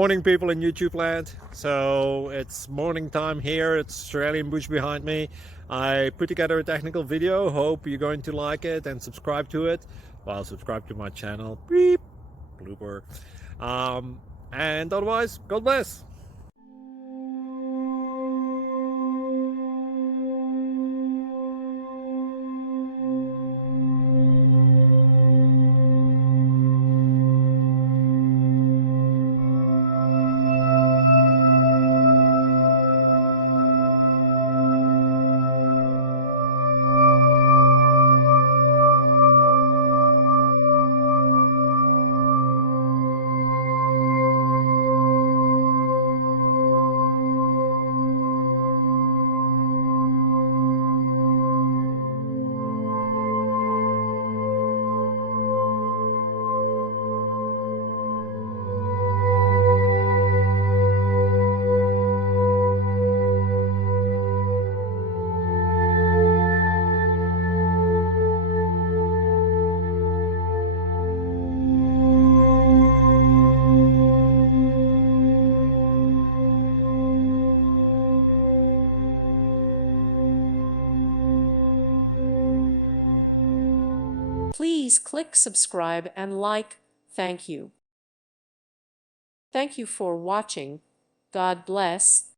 Morning people in YouTube land. So it's morning time here. It's Australian bush behind me. I put together a technical video. Hope you're going to like it and subscribe to it. Well, subscribe to my channel. Beep. Blooper. And otherwise, God bless. Please click subscribe and like. Thank you. Thank you for watching. God bless.